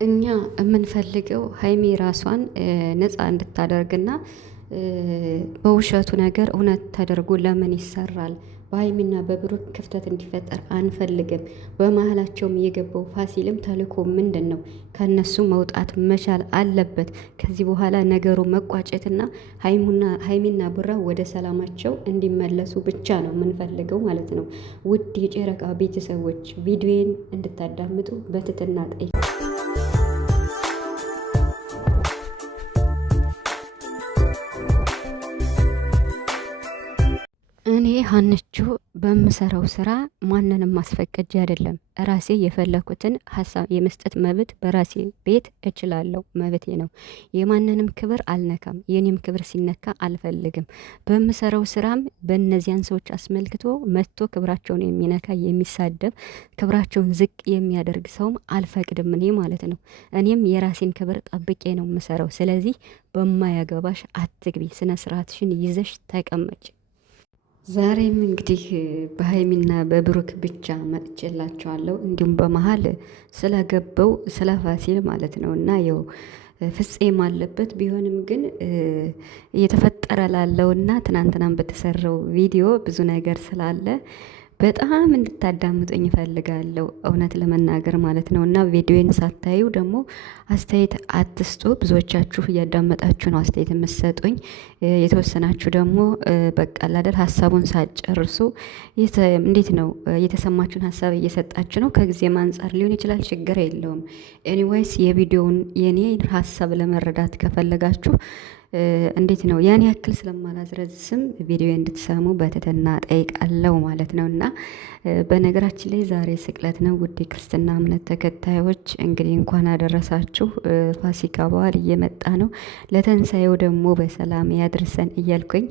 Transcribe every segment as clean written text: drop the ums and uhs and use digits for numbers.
እኛ የምንፈልገው ሀይሚ ራሷን ነፃ እንድታደርግና በውሸቱ ነገር እውነት ተደርጎ ለምን ይሰራል? በሀይሚና በብሩክ ክፍተት እንዲፈጠር አንፈልግም። በመሀላቸውም የገባው ፋሲልም ተልእኮ ምንድን ነው? ከነሱ መውጣት መቻል አለበት። ከዚህ በኋላ ነገሩ መቋጨትና ሀይሚና ቡራ ወደ ሰላማቸው እንዲመለሱ ብቻ ነው የምንፈልገው ማለት ነው። ውድ የጨረቃ ቤተሰቦች ቪዲዮን እንድታዳምጡ በትህትና ጠይቃለሁ። እኔ ሀንቹ በምሰራው ስራ ማንንም ማስፈቀጃ አይደለም። ራሴ የፈለኩትን ሀሳብ የመስጠት መብት በራሴ ቤት እችላለሁ፣ መብቴ ነው። የማንንም ክብር አልነካም። የኔም ክብር ሲነካ አልፈልግም። በምሰራው ስራም በእነዚያን ሰዎች አስመልክቶ መጥቶ ክብራቸውን የሚነካ የሚሳደብ፣ ክብራቸውን ዝቅ የሚያደርግ ሰውም አልፈቅድም እኔ ማለት ነው። እኔም የራሴን ክብር ጠብቄ ነው የምሰራው። ስለዚህ በማያገባሽ አትግቢ፣ ስነ ስርዓትሽን ይዘሽ ተቀመጭ። ዛሬም እንግዲህ በሀይሚና በብሩክ ብቻ መጥቼላቸዋለሁ። እንዲሁም በመሀል ስለገባው ስለ ፋሲል ማለት ነው እና ያው ፍፄም አለበት ቢሆንም ግን እየተፈጠረ ላለውና ትናንትናም በተሰራው ቪዲዮ ብዙ ነገር ስላለ በጣም እንድታዳምጡኝ እፈልጋለሁ፣ እውነት ለመናገር ማለት ነው። እና ቪዲዮን ሳታዩ ደግሞ አስተያየት አትስጡ። ብዙዎቻችሁ እያዳመጣችሁ ነው አስተያየት የምትሰጡኝ፣ የተወሰናችሁ ደግሞ በቃ ላደር ሀሳቡን ሳጨርሱ እንዴት ነው የተሰማችሁን ሀሳብ እየሰጣችሁ ነው። ከጊዜም አንጻር ሊሆን ይችላል፣ ችግር የለውም። ኤኒዌይስ የቪዲዮውን የኔ ሀሳብ ለመረዳት ከፈለጋችሁ እንዴት ነው ያን ያክል ስለማላዝረዝም ቪዲዮ እንድትሰሙ በትህትና ጠይቃለሁ ማለት ነው። እና በነገራችን ላይ ዛሬ ስቅለት ነው። ውድ ክርስትና እምነት ተከታዮች እንግዲህ እንኳን አደረሳችሁ። ፋሲካ በዓል እየመጣ ነው። ለትንሳኤው ደግሞ በሰላም ያድርሰን እያልኩኝ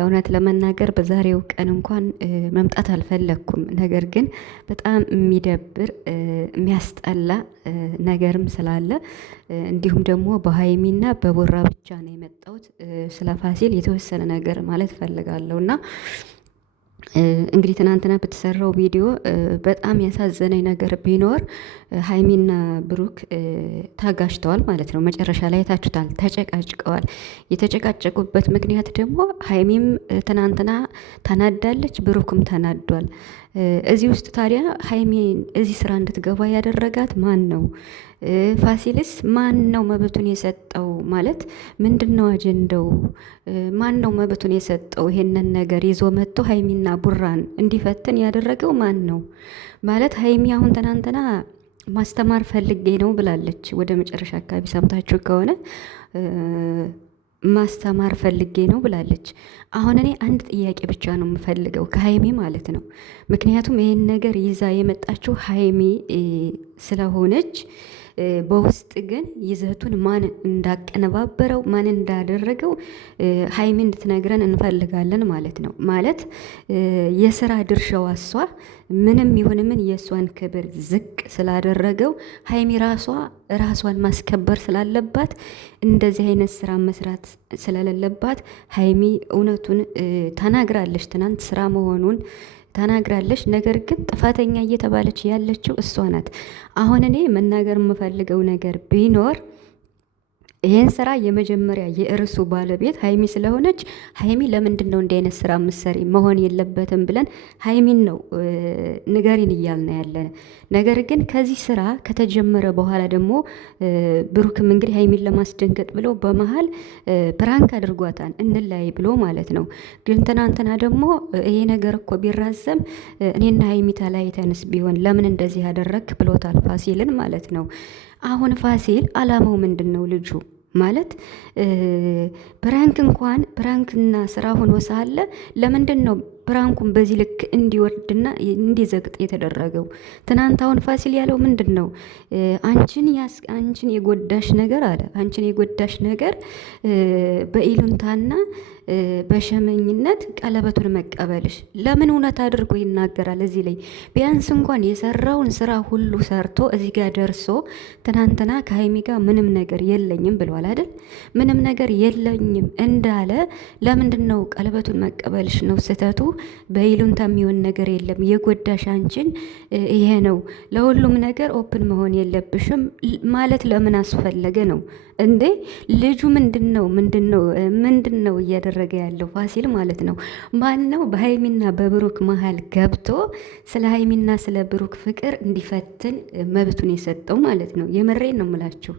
እውነት ለመናገር በዛሬው ቀን እንኳን መምጣት አልፈለግኩም። ነገር ግን በጣም የሚደብር የሚያስጠላ ነገርም ስላለ እንዲሁም ደግሞ በሀይሚና በቡራ ብቻ ነው የመጣሁት። ስለ ፋሲል የተወሰነ ነገር ማለት እፈልጋለሁ እና እንግዲህ ትናንትና በተሰራው ቪዲዮ በጣም ያሳዘነኝ ነገር ቢኖር ሀይሚና ብሩክ ታጋሽተዋል ማለት ነው። መጨረሻ ላይ ታችሁታል፣ ተጨቃጭቀዋል። የተጨቃጨቁበት ምክንያት ደግሞ ሀይሚም ትናንትና ተናዳለች፣ ብሩክም ተናዷል። እዚህ ውስጥ ታዲያ ሀይሚን እዚህ ስራ እንድትገባ ያደረጋት ማን ነው? ፋሲልስ ማን ነው መብቱን የሰጠው? ማለት ምንድን ነው አጀንዳው? ማን ነው መብቱን የሰጠው? ይሄንን ነገር ይዞ መጥቶ ሀይሚና ቡራን እንዲፈትን ያደረገው ማን ነው? ማለት ሀይሚ አሁን ትናንትና ማስተማር ፈልጌ ነው ብላለች። ወደ መጨረሻ አካባቢ ሰምታችሁ ከሆነ ማስተማር ፈልጌ ነው ብላለች። አሁን እኔ አንድ ጥያቄ ብቻ ነው የምፈልገው ከሀይሚ ማለት ነው። ምክንያቱም ይህን ነገር ይዛ የመጣችው ሀይሚ ስለሆነች በውስጥ ግን ይዘቱን ማን እንዳቀነባበረው ማን እንዳደረገው ሀይሚ እንድትነግረን እንፈልጋለን ማለት ነው። ማለት የስራ ድርሻዋ እሷ ምንም ይሁን ምን የእሷን ክብር ዝቅ ስላደረገው ሀይሚ ራሷን ማስከበር ስላለባት እንደዚህ አይነት ስራ መስራት ስለሌለባት ሀይሚ እውነቱን ተናግራለች። ትናንት ስራ መሆኑን ተናግራለች። ነገር ግን ጥፋተኛ እየተባለች ያለችው እሷ ናት። አሁን እኔ መናገር የምፈልገው ነገር ቢኖር ይህን ስራ የመጀመሪያ የእርሱ ባለቤት ሀይሚ ስለሆነች ሀይሚ ለምንድን ነው እንዲህ አይነት ስራ ምሰሪ መሆን የለበትም ብለን ሀይሚን ነው ንገሪን እያልን ያለን። ነገር ግን ከዚህ ስራ ከተጀመረ በኋላ ደግሞ ብሩክም እንግዲህ ሀይሚን ለማስደንገጥ ብሎ በመሀል ፕራንክ አድርጓታል፣ እንላይ ብሎ ማለት ነው። ግን ትናንትና ደግሞ ይሄ ነገር እኮ ቢራዘም እኔና ሀይሚ ተለያይተንስ ቢሆን ለምን እንደዚህ ያደረግ ብሎታል ፋሲልን ማለት ነው። አሁን ፋሲል አላማው ምንድን ነው? ልጁ ማለት ፕራንክና ስራ ሆኖ ሳለ ለምንድን ነው ፕራንኩን በዚህ ልክ እንዲወርድና እንዲዘግጥ የተደረገው? ትናንት አሁን ፋሲል ያለው ምንድን ነው? አንቺን የጎዳሽ ነገር አለ። አንቺን የጎዳሽ ነገር በኢሉንታና በሸመኝነት ቀለበቱን መቀበልሽ። ለምን እውነት አድርጎ ይናገራል? እዚህ ላይ ቢያንስ እንኳን የሰራውን ስራ ሁሉ ሰርቶ እዚህ ጋር ደርሶ ትናንትና ከሀይሚ ጋር ምንም ነገር የለኝም ብሏል አይደል? ምንም ነገር የለኝም እንዳለ ለምንድን ነው ቀለበቱን መቀበልሽ ነው ስህተቱ? በይሉንታ የሚሆን ነገር የለም። የጎዳሽ አንቺን ይሄ ነው። ለሁሉም ነገር ኦፕን መሆን የለብሽም ማለት ለምን አስፈለገ ነው እንዴ? ልጁ ምንድን ነው እያደረገ ያለው ፋሲል ማለት ነው? ማን ነው በሀይሚና በብሩክ መሀል ገብቶ ስለ ሀይሚና ስለ ብሩክ ፍቅር እንዲፈትን መብቱን የሰጠው ማለት ነው? የምሬን ነው የምላችሁ።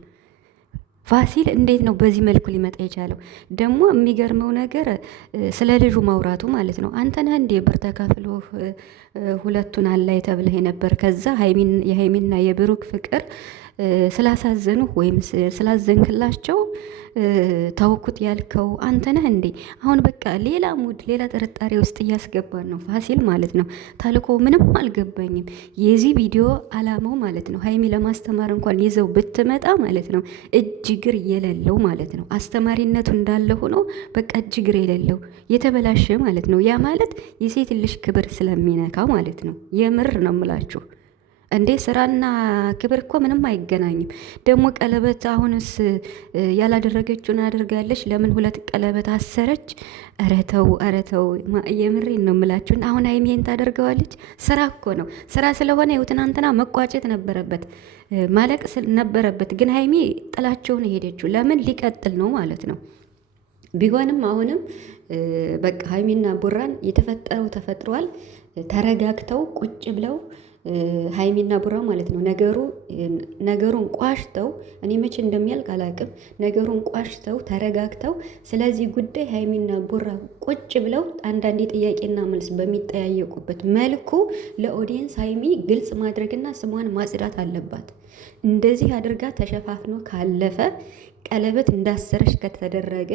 ፋሲል እንዴት ነው በዚህ መልኩ ሊመጣ የቻለው? ደግሞ የሚገርመው ነገር ስለ ልጁ ማውራቱ ማለት ነው። አንተ ነህ እንዴ ብር ተካፍሎ ሁለቱን አላይ ተብለህ ነበር። ከዛ የሀይሚና የብሩክ ፍቅር ስላሳዘኑ ወይም ስላዘንክላቸው ታውኩት ያልከው አንተ ነህ እንዴ? አሁን በቃ ሌላ ሙድ፣ ሌላ ጥርጣሬ ውስጥ እያስገባን ነው ፋሲል ማለት ነው። ታልኮ ምንም አልገባኝም። የዚህ ቪዲዮ አላማው ማለት ነው ሀይሚ ለማስተማር እንኳን ይዘው ብትመጣ ማለት ነው እጅግር የሌለው ማለት ነው። አስተማሪነቱ እንዳለ ሆኖ በቃ እጅግር የሌለው የተበላሸ ማለት ነው። ያ ማለት የሴት ልጅ ክብር ስለሚነካ ማለት ነው። የምር ነው የምላችሁ። እንዴ ስራና ክብር እኮ ምንም አይገናኝም። ደግሞ ቀለበት አሁንስ ያላደረገችውን አድርጋለች። ለምን ሁለት ቀለበት አሰረች? ኧረ ተው የምሬን ነው የምላችሁን። አሁን ሀይሚን ታደርገዋለች። ስራ እኮ ነው። ስራ ስለሆነ ይኸው ትናንትና መቋጨት ነበረበት፣ ማለቅ ነበረበት። ግን ሀይሚ ጥላቸውን ሄደችው። ለምን ሊቀጥል ነው ማለት ነው። ቢሆንም አሁንም በቃ ሀይሚና ቡራን የተፈጠረው ተፈጥሯል። ተረጋግተው ቁጭ ብለው ሀይሚና ቡራ ማለት ነው ነገሩን ቋሽተው፣ እኔ መቼ እንደሚያልቅ አላቅም። ነገሩን ቋሽተው ተረጋግተው ስለዚህ ጉዳይ ሀይሚና ቡራ ቁጭ ብለው አንዳንድ ጥያቄና መልስ በሚጠያየቁበት መልኩ ለኦዲየንስ ሀይሚ ግልጽ ማድረግና ስሟን ማጽዳት አለባት። እንደዚህ አድርጋ ተሸፋፍኖ ካለፈ ቀለበት እንዳሰረሽ ከተደረገ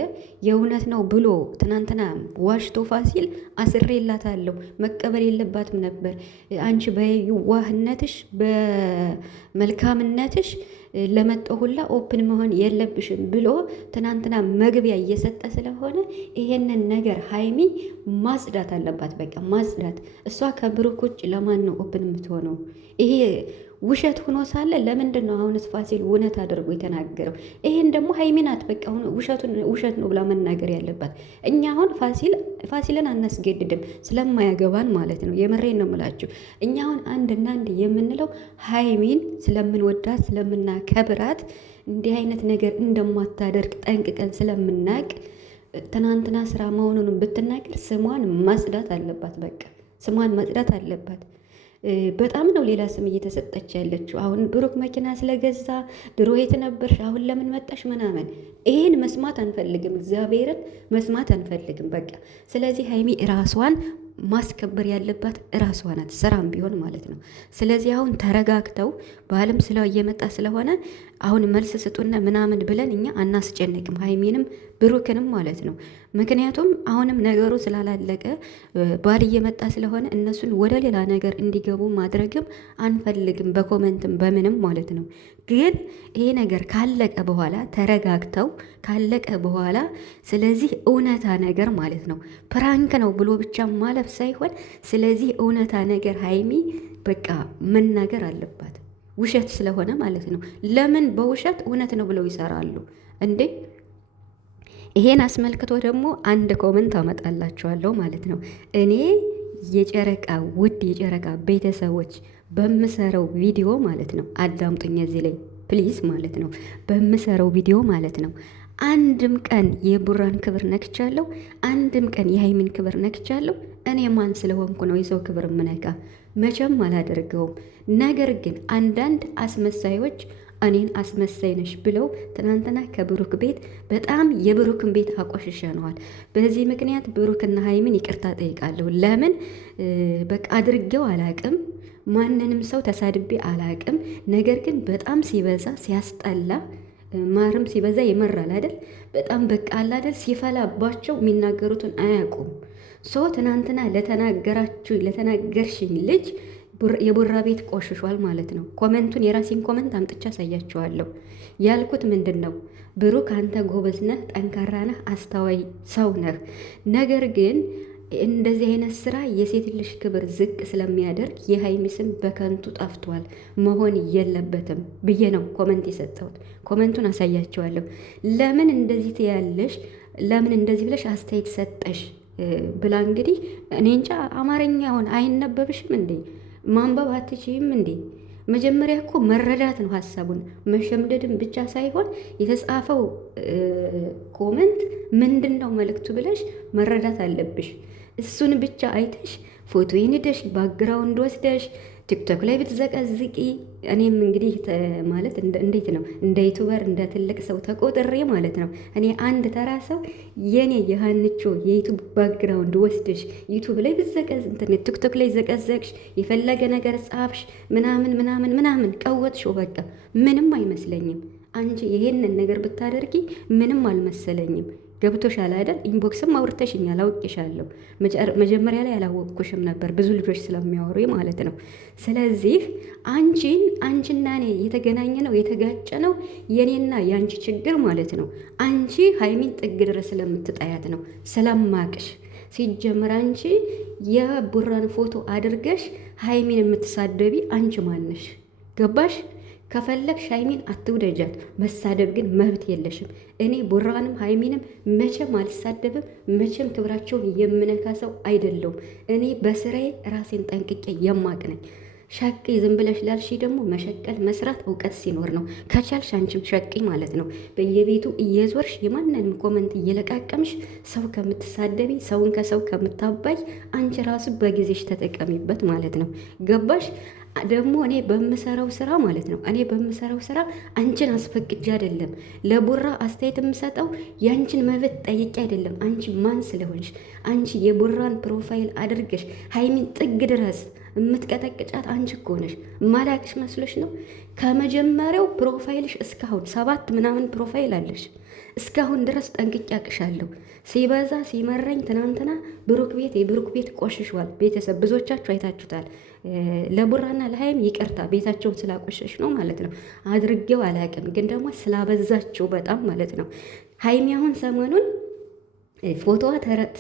የእውነት ነው ብሎ ትናንትና ዋሽቶ ፋሲል አስሬላታለሁ መቀበል የለባትም ነበር። አንቺ በየዋህነትሽ በመልካምነትሽ ለመጣው ሁላ ኦፕን መሆን የለብሽም ብሎ ትናንትና መግቢያ እየሰጠ ስለሆነ ይሄንን ነገር ሀይሚ ማጽዳት አለባት። በቃ ማጽዳት። እሷ ከብሩክ ውጭ ለማን ነው ኦፕን የምትሆነው? ይሄ ውሸት ሆኖ ሳለ ለምንድን ነው አሁንስ ፋሲል እውነት አድርጎ የተናገረው? ይሄን ደግሞ ሀይሚ ናት በቃ ውሸት ነው ብላ መናገር ያለባት። እኛ አሁን ፋሲልን አናስገድድም ስለማያገባን ማለት ነው። የምሬን ነው የምላችሁ። እኛ አሁን አንድና አንድ የምንለው ሀይሚን ስለምንወዳት ስለምናከብራት እንዲህ አይነት ነገር እንደማታደርግ ጠንቅቀን ስለምናቅ ትናንትና ስራ መሆኑን ብትናገር ስሟን ማጽዳት አለባት። በቃ ስሟን ማጽዳት አለባት። በጣም ነው ሌላ ስም እየተሰጠች ያለችው። አሁን ብሩክ መኪና ስለገዛ ድሮ የት ነበርሽ አሁን ለምን መጣሽ ምናምን፣ ይሄን መስማት አንፈልግም። እግዚአብሔርን መስማት አንፈልግም በቃ። ስለዚህ ሀይሚ ራሷን ማስከበር ያለባት እራሷ ናት፣ ስራም ቢሆን ማለት ነው። ስለዚህ አሁን ተረጋግተው በአለም ስለ እየመጣ ስለሆነ አሁን መልስ ስጡና ምናምን ብለን እኛ አናስጨንቅም ሀይሚንም ብሩክንም ማለት ነው። ምክንያቱም አሁንም ነገሩ ስላላለቀ ባል እየመጣ ስለሆነ እነሱን ወደ ሌላ ነገር እንዲገቡ ማድረግም አንፈልግም፣ በኮመንትም በምንም ማለት ነው። ግን ይሄ ነገር ካለቀ በኋላ ተረጋግተው ካለቀ በኋላ ስለዚህ እውነታ ነገር ማለት ነው ፕራንክ ነው ብሎ ብቻ ማለፍ ሳይሆን ስለዚህ እውነታ ነገር ሀይሚ በቃ መናገር አለባት። ውሸት ስለሆነ ማለት ነው። ለምን በውሸት እውነት ነው ብለው ይሰራሉ እንዴ? ይሄን አስመልክቶ ደግሞ አንድ ኮመንት አመጣላችኋለሁ ማለት ነው። እኔ ውድ የጨረቃ ቤተሰቦች በምሰራው ቪዲዮ ማለት ነው አዳምጡኝ እዚህ ላይ ፕሊዝ ማለት ነው። በምሰራው ቪዲዮ ማለት ነው አንድም ቀን የቡራን ክብር ነክቻለሁ? አንድም ቀን የሀይሚን ክብር ነክቻለሁ? እኔ ማን ስለሆንኩ ነው የሰው ክብር ምነካ? መቼም አላደርገውም። ነገር ግን አንዳንድ አስመሳዮች እኔን አስመሳይ ነሽ ብለው ትናንትና ከብሩክ ቤት በጣም የብሩክን ቤት አቆሽሸነዋል። በዚህ ምክንያት ብሩክና ሀይሚን ይቅርታ ጠይቃለሁ። ለምን በቃ አድርጌው አላቅም፣ ማንንም ሰው ተሳድቤ አላቅም። ነገር ግን በጣም ሲበዛ ሲያስጠላ፣ ማርም ሲበዛ ይመራል አይደል? በጣም በቃ አላደል ሲፈላባቸው የሚናገሩትን አያውቁም። ሶ ትናንትና ለተናገርሽኝ ልጅ የቡራ ቤት ቆሽሿል ማለት ነው። ኮመንቱን የራሴን ኮመንት አምጥቻ አሳያችኋለሁ። ያልኩት ምንድን ነው? ብሩክ አንተ ጎበዝ ነህ፣ ጠንካራ ነህ፣ አስተዋይ ሰው ነህ። ነገር ግን እንደዚህ አይነት ስራ የሴት ልጅ ክብር ዝቅ ስለሚያደርግ የሀይሚ ስም በከንቱ ጠፍቷል፣ መሆን የለበትም ብዬ ነው ኮመንት የሰጠሁት። ኮመንቱን አሳያችኋለሁ። ለምን እንደዚህ ትያለሽ? ለምን እንደዚህ ብለሽ አስተያየት ሰጠሽ? ብላ እንግዲህ እኔ እንጃ አማርኛውን አይነበብሽም እንዴ? ማንበብ አትችይም እንዴ? መጀመሪያ እኮ መረዳት ነው ሀሳቡን። መሸምደድን ብቻ ሳይሆን የተጻፈው ኮመንት ምንድን ነው መልእክቱ ብለሽ መረዳት አለብሽ። እሱን ብቻ አይተሽ ፎቶ ይንደሽ ባክግራውንድ ወስደሽ ቲክቶክ ላይ ብትዘቀዝቂ እኔም እንግዲህ ማለት እንዴት ነው እንደ ዩቱበር እንደ ትልቅ ሰው ተቆጥሬ ማለት ነው። እኔ አንድ ተራ ሰው የኔ የሀንቾ የዩቱብ ባክግራውንድ ወስደሽ ዩቱብ ላይ ብትዘቀዝ ቲክቶክ ላይ ዘቀዘቅሽ የፈለገ ነገር ጻፍሽ ምናምን ምናምን ምናምን ቀወጥሽው በቃ ምንም አይመስለኝም። አንቺ ይሄንን ነገር ብታደርጊ ምንም አልመሰለኝም። ገብቶሻል አይደል? ኢንቦክስም አውርተሽኛል፣ አውቄሻለሁ። መጀመሪያ ላይ አላወቅኩሽም ነበር ብዙ ልጆች ስለሚያወሩ ማለት ነው። ስለዚህ አንቺና እኔ የተገናኘ ነው የተጋጨ ነው የኔና የአንቺ ችግር ማለት ነው። አንቺ ሀይሚን ጥግ ድረስ ስለምትጣያት ነው ስለማቅሽ። ሲጀምር አንቺ የቡራን ፎቶ አድርገሽ ሀይሚን የምትሳደቢ አንቺ ማነሽ? ገባሽ? ከፈለግሽ ሀይሚን አትውደጃት፣ መሳደብ ግን መብት የለሽም። እኔ ቡራንም ሀይሚንም መቼም አልሳደብም፣ መቼም ክብራቸውን የምነካ ሰው አይደለውም። እኔ በስራዬ ራሴን ጠንቅቄ የማቅ ነኝ። ሸቂ ዝም ብለሽ ላልሽ ደግሞ መሸቀል መስራት እውቀት ሲኖር ነው። ከቻልሽ አንቺም ሸቂ ማለት ነው። በየቤቱ እየዞርሽ የማንንም ኮመንት እየለቃቀምሽ ሰው ከምትሳደቢ፣ ሰውን ከሰው ከምታባይ አንቺ ራሱ በጊዜሽ ተጠቀሚበት ማለት ነው። ገባሽ? ደግሞ እኔ በምሰራው ስራ ማለት ነው በምሰራው ስራ አንቺን አስፈቅጄ አይደለም ለቡራ አስተያየት የምሰጠው ያንቺን መብት ጠይቄ አይደለም። አንቺ ማን ስለሆንሽ አንቺ የቡራን ፕሮፋይል አድርገሽ ሀይሚን ጥግ ድረስ የምትቀጠቅጫት አንቺ እኮ ነሽ። ማላቅሽ መስሎሽ ነው? ከመጀመሪያው ፕሮፋይልሽ እስካሁን 7 ምናምን ፕሮፋይል አለሽ። እስካሁን ድረስ ጠንቅቄ አቅሻለሁ። ሲበዛ ሲመረኝ ትናንትና የብሩክ ቤት ቆሽሿል። ቤተሰብ ብዙዎቻችሁ አይታችሁታል። ለቡራና ለሀይም ይቅርታ ቤታቸውን ስላቆሸሽ ነው ማለት ነው። አድርጌው አላቅም፣ ግን ደግሞ ስላበዛቸው በጣም ማለት ነው። ሀይሚ አሁን ሰሞኑን ፎቶዋ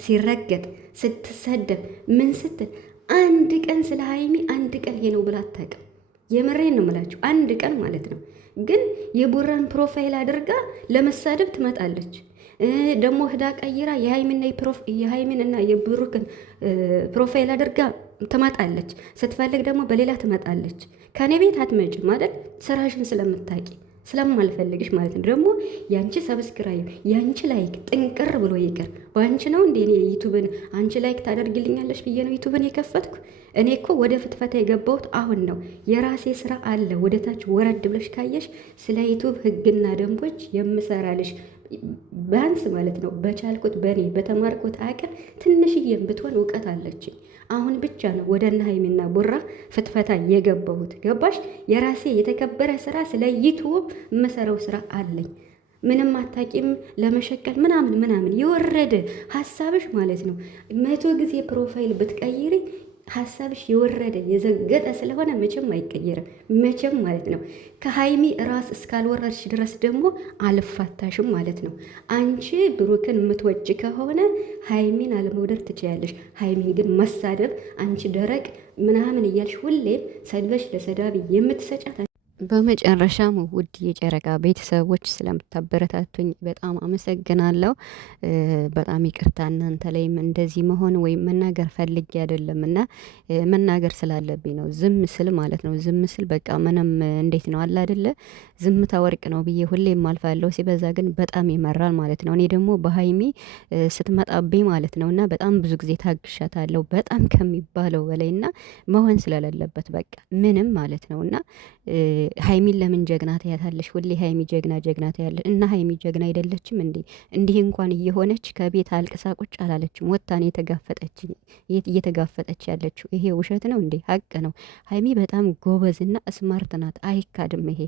ሲረገጥ ስትሰደብ ምን ስትል አንድ ቀን ስለ ሀይሚ አንድ ቀን ይሄ ነው ብላ አታውቅም። የምሬን ነው የምላችሁ፣ አንድ ቀን ማለት ነው። ግን የቡራን ፕሮፋይል አድርጋ ለመሳደብ ትመጣለች። ደግሞ ህዳ ቀይራ የሀይሚንና የብሩክን ፕሮፋይል አድርጋ ትመጣለች። ስትፈልግ ደግሞ በሌላ ትመጣለች። ከኔ ቤት አትመጭም ማለት ስራሽን ስለምታቂ ስለማልፈልግሽ ማለት ነው። ደግሞ ያንቺ ሰብስክራይብ ያንቺ ላይክ ጥንቅር ብሎ ይቅር። በአንቺ ነው እንዴ እኔ ዩቲዩብን አንቺ ላይክ ታደርግልኛለሽ ብዬ ነው ዩቲዩብን የከፈትኩ። እኔ እኮ ወደ ፍትፈታ የገባሁት አሁን ነው። የራሴ ስራ አለ። ወደ ታች ወረድ ብለሽ ካየሽ ስለ ዩቲዩብ ህግና ደንቦች የምሰራልሽ ቢያንስ ማለት ነው በቻልኩት በእኔ በተማርኩት አቅም ትንሽዬም ብትሆን እውቀት አለችኝ። አሁን ብቻ ነው ወደ እነ ሀይሚና ቡራ ፍትፈታ የገባሁት። ገባሽ? የራሴ የተከበረ ስራ ስለ ዩቲዩብ የምሰራው ስራ አለኝ። ምንም አታቂም ለመሸቀል ምናምን የወረደ ሀሳብሽ ማለት ነው 100 ጊዜ ፕሮፋይል ብትቀይሪ ሀሳብሽ የወረደ የዘገጠ ስለሆነ መቼም አይቀየርም። መቼም ማለት ነው ከሀይሚ ራስ እስካልወረድሽ ድረስ ደግሞ አልፋታሽም ማለት ነው። አንቺ ብሩክን የምትወጅ ከሆነ ሀይሚን አለመውደድ ትችያለሽ። ሀይሚን ግን መሳደብ አንቺ ደረቅ ምናምን እያልሽ ሁሌም ሰድበሽ ለሰዳቢ የምትሰጫት በመጨረሻም ውድ የጨረቃ ቤተሰቦች ስለምታበረታቱኝ በጣም አመሰግናለሁ። በጣም ይቅርታ እናንተ ላይም እንደዚህ መሆን ወይም መናገር ፈልጌ አይደለም እና መናገር ስላለብኝ ነው። ዝም ስል ማለት ነው። ዝም ስል በቃ ምንም እንዴት ነው አለ አይደለ? ዝምታ ወርቅ ነው ብዬ ሁሌም አልፋለሁ። ሲበዛ ግን በጣም ይመራል ማለት ነው። እኔ ደግሞ በሀይሚ ስትመጣብኝ ማለት ነው እና በጣም ብዙ ጊዜ ታግሻታለሁ በጣም ከሚባለው በላይ እና መሆን ስለሌለበት በቃ ምንም ማለት ነው እና ሀይሚን ለምን ጀግና ትያታለሽ? ሁሌ ሀይሚ ጀግና ትያለሽ እና ሀይሚ ጀግና አይደለችም እንዴ? እንዲህ እንኳን እየሆነች ከቤት አልቅሳ ቁጭ አላለችም። ወታኔ እየተጋፈጠች ያለችው ይሄ ውሸት ነው እንዴ? ሀቅ ነው። ሀይሚ በጣም ጎበዝና ስማርት ናት፣ አይካድም ይሄ።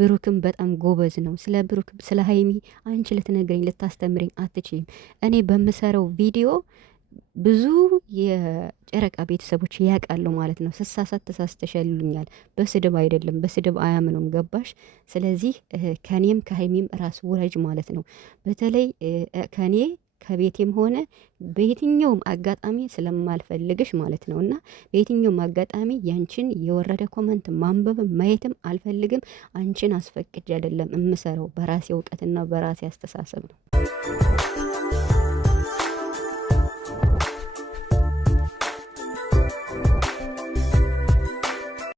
ብሩክም በጣም ጎበዝ ነው። ስለ ብሩክ ስለ ሀይሚ አንቺ ልትነግረኝ ልታስተምረኝ አትችይም። እኔ በምሰራው ቪዲዮ ብዙ የጨረቃ ቤተሰቦች ያውቃሉ ማለት ነው። ስሳሳት ተሳስተሻል ይሉኛል። በስድብ አይደለም፣ በስድብ አያምኑም። ገባሽ? ስለዚህ ከኔም ከሀይሚም ራስ ውረጅ ማለት ነው። በተለይ ከኔ ከቤቴም ሆነ በየትኛውም አጋጣሚ ስለማልፈልግሽ ማለት ነው እና በየትኛውም አጋጣሚ ያንቺን የወረደ ኮመንት ማንበብም ማየትም አልፈልግም። አንቺን አስፈቅጄ አይደለም የምሰራው፣ በራሴ እውቀትና በራሴ አስተሳሰብ ነው።